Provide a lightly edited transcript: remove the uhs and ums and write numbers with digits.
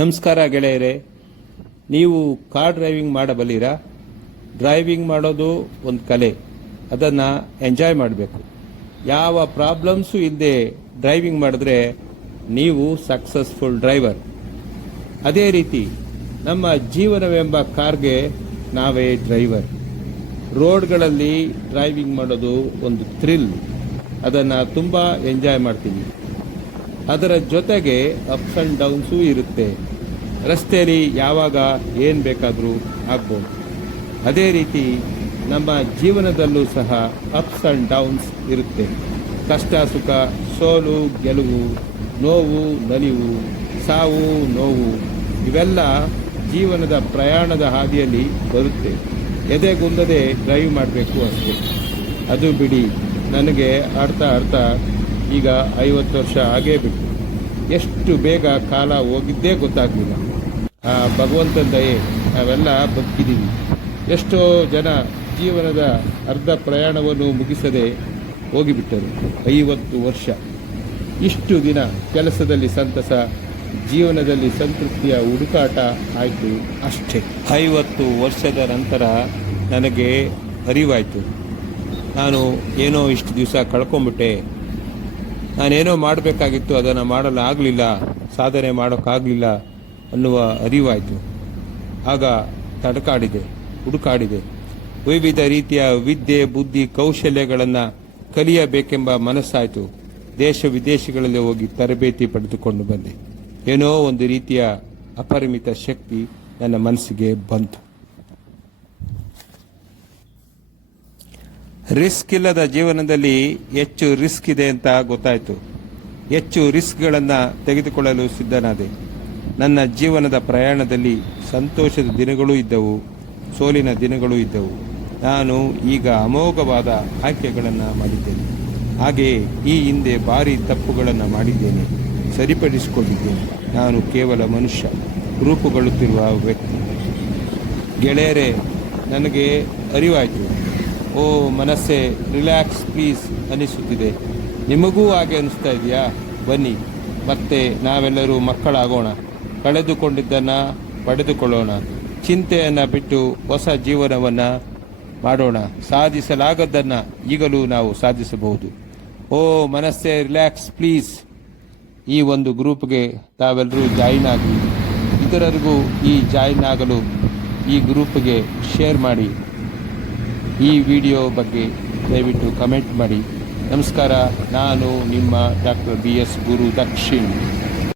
ನಮಸ್ಕಾರ ಗೆಳೆಯರೇ, ನೀವು ಕಾರ್ ಡ್ರೈವಿಂಗ್ ಮಾಡಬಲ್ಲಿರಾ? ಡ್ರೈವಿಂಗ್ ಮಾಡೋದು ಒಂದು ಕಲೆ, ಅದನ್ನು ಎಂಜಾಯ್ ಮಾಡಬೇಕು. ಯಾವ ಪ್ರಾಬ್ಲಮ್ಸು ಇಲ್ಲದೆ ಡ್ರೈವಿಂಗ್ ಮಾಡಿದ್ರೆ ನೀವು ಸಕ್ಸಸ್ಫುಲ್ ಡ್ರೈವರ್. ಅದೇ ರೀತಿ ನಮ್ಮ ಜೀವನವೆಂಬ ಕಾರ್ಗೆ ನಾವೇ ಡ್ರೈವರ್. ರೋಡ್ಗಳಲ್ಲಿ ಡ್ರೈವಿಂಗ್ ಮಾಡೋದು ಒಂದು ಥ್ರಿಲ್, ಅದನ್ನು ತುಂಬ ಎಂಜಾಯ್ ಮಾಡ್ತೀವಿ. ಅದರ ಜೊತೆಗೆ ಅಪ್ಸ್ ಆ್ಯಂಡ್ ಡೌನ್ಸೂ ಇರುತ್ತೆ. ರಸ್ತೆಯಲ್ಲಿ ಯಾವಾಗ ಏನು ಬೇಕಾದರೂ ಆಗ್ಬೋದು. ಅದೇ ರೀತಿ ನಮ್ಮ ಜೀವನದಲ್ಲೂ ಸಹ ಅಪ್ಸ್ ಆ್ಯಂಡ್ ಡೌನ್ಸ್ ಇರುತ್ತೆ. ಕಷ್ಟ ಸುಖ, ಸೋಲು ಗೆಲುವು, ನೋವು ನಲಿವು, ಸಾವು ನೋವು, ಇವೆಲ್ಲ ಜೀವನದ ಪ್ರಯಾಣದ ಹಾದಿಯಲ್ಲಿ ಬರುತ್ತೆ. ಎದೆಗುಂದದೆ ಡ್ರೈವ್ ಮಾಡಬೇಕು ಅಷ್ಟೇ. ಅದು ಬಿಡಿ, ನನಗೆ ಅರ್ಥ ಈಗ 50 ವರ್ಷ ಆಗೇ ಬಿಟ್ಟು ಎಷ್ಟು ಬೇಗ ಕಾಲ ಹೋಗಿದ್ದೇ ಗೊತ್ತಾಗಲಿಲ್ಲ. ಆ ಭಗವಂತನ ದಯೆ ನಾವೆಲ್ಲ ಬದುಕಿದ್ದೀವಿ. ಎಷ್ಟೋ ಜನ ಜೀವನದ ಅರ್ಧ ಪ್ರಯಾಣವನ್ನು ಮುಗಿಸದೆ ಹೋಗಿಬಿಟ್ಟರು. 50 ವರ್ಷ. ಇಷ್ಟು ದಿನ ಕೆಲಸದಲ್ಲಿ ಸಂತಸ, ಜೀವನದಲ್ಲಿ ಸಂತೃಪ್ತಿಯ ಹುಡುಕಾಟ ಆಯಿತು ಅಷ್ಟೇ. 50 ವರ್ಷದ ನಂತರ ನನಗೆ ಅರಿವಾಯಿತು, ನಾನು ಏನೋ ಇಷ್ಟು ದಿವಸ ಕಳ್ಕೊಂಬಿಟ್ಟೆ. ನಾನೇನೋ ಮಾಡಬೇಕಾಗಿತ್ತು, ಅದನ್ನು ಮಾಡಲು ಆಗಲಿಲ್ಲ, ಸಾಧನೆ ಮಾಡೋಕ್ಕಾಗಲಿಲ್ಲ ಅನ್ನುವ ಅರಿವಾಯಿತು. ಆಗ ಹುಡುಕಾಡಿದೆ. ವಿವಿಧ ರೀತಿಯ ವಿದ್ಯೆ, ಬುದ್ಧಿ, ಕೌಶಲ್ಯಗಳನ್ನು ಕಲಿಯಬೇಕೆಂಬ ಮನಸ್ಸಾಯಿತು. ದೇಶ ವಿದೇಶಗಳಲ್ಲಿ ಹೋಗಿ ತರಬೇತಿ ಪಡೆದುಕೊಂಡು ಬಂದೆ. ಏನೋ ಒಂದು ರೀತಿಯ ಅಪರಿಮಿತ ಶಕ್ತಿ ನನ್ನ ಮನಸ್ಸಿಗೆ ಬಂತು. ರಿಸ್ಕ್ ಇಲ್ಲದ ಜೀವನದಲ್ಲಿ ಹೆಚ್ಚು ರಿಸ್ಕ್ ಇದೆ ಅಂತ ಗೊತ್ತಾಯಿತು. ಹೆಚ್ಚು ರಿಸ್ಕ್ಗಳನ್ನು ತೆಗೆದುಕೊಳ್ಳಲು ಸಿದ್ಧನಾದೆ. ನನ್ನ ಜೀವನದ ಪ್ರಯಾಣದಲ್ಲಿ ಸಂತೋಷದ ದಿನಗಳೂ ಇದ್ದವು, ಸೋಲಿನ ದಿನಗಳೂ ಇದ್ದವು. ನಾನು ಈಗ ಅಮೋಘವಾದ ಆಯ್ಕೆಗಳನ್ನು ಮಾಡಿದ್ದೇನೆ. ಹಾಗೆಯೇ ಈ ಹಿಂದೆ ಭಾರಿ ತಪ್ಪುಗಳನ್ನು ಮಾಡಿದ್ದೇನೆ, ಸರಿಪಡಿಸಿಕೊಂಡಿದ್ದೇನೆ. ನಾನು ಕೇವಲ ಮನುಷ್ಯ, ರೂಪುಗೊಳ್ಳುತ್ತಿರುವ ವ್ಯಕ್ತಿ. ಗೆಳೆಯರೇ, ನನಗೆ ಅರಿವಾಯಿತು. ಓ ಮನಸ್ಸೇ, ರಿಲ್ಯಾಕ್ಸ್ ಪ್ಲೀಸ್ ಅನಿಸುತ್ತಿದೆ. ನಿಮಗೂ ಹಾಗೆ ಅನಿಸ್ತಾ ಇದೆಯಾ? ಬನ್ನಿ, ಮತ್ತೆ ನಾವೆಲ್ಲರೂ ಮಕ್ಕಳಾಗೋಣ. ಕಳೆದುಕೊಂಡಿದ್ದನ್ನು ಪಡೆದುಕೊಳ್ಳೋಣ. ಚಿಂತೆಯನ್ನು ಬಿಟ್ಟು ಹೊಸ ಜೀವನವನ್ನು ಮಾಡೋಣ. ಸಾಧಿಸಲಾಗದ್ದನ್ನು ಈಗಲೂ ನಾವು ಸಾಧಿಸಬಹುದು. ಓ ಮನಸ್ಸೇ, ರಿಲ್ಯಾಕ್ಸ್ ಪ್ಲೀಸ್. ಈ ಒಂದು ಗ್ರೂಪ್ಗೆ ತಾವೆಲ್ಲರೂ ಜಾಯಿನ್ ಆಗಿ, ಇತರರಿಗೂ ಈ ಜಾಯಿನ್ ಆಗಲು ಈ ಗ್ರೂಪ್ಗೆ ಶೇರ್ ಮಾಡಿ. ಈ ವಿಡಿಯೋ ಬಗ್ಗೆ ದಯವಿಟ್ಟು ಕಮೆಂಟ್ ಮಾಡಿ. ನಮಸ್ಕಾರ. ನಾನು ನಿಮ್ಮ ಡಾಕ್ಟರ್ BS ಗುರು ದಕ್ಷಿಣ್.